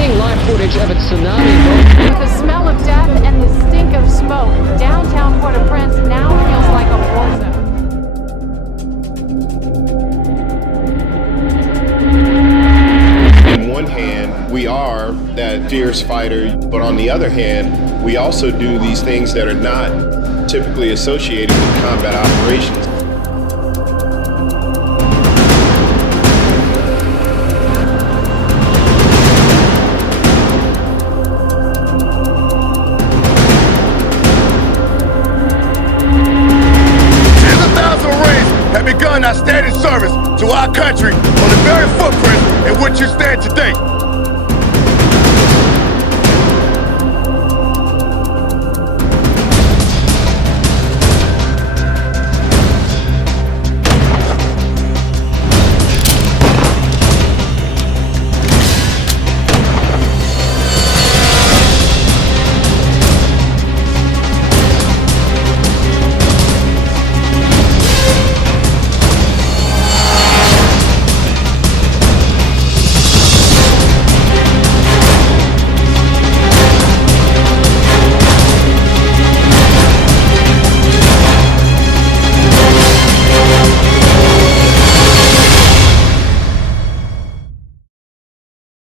seeing live footage of a tsunami boat. With the smell of death and the stink of smoke, downtown Port-au-Prince now feels like a war zone. On one hand, we are that fierce fighter, but on the other hand, we also do these things that are not typically associated with combat operations. Tens of thousands of Marines have begun outstanding service to our country on the very footprint in which you stand today.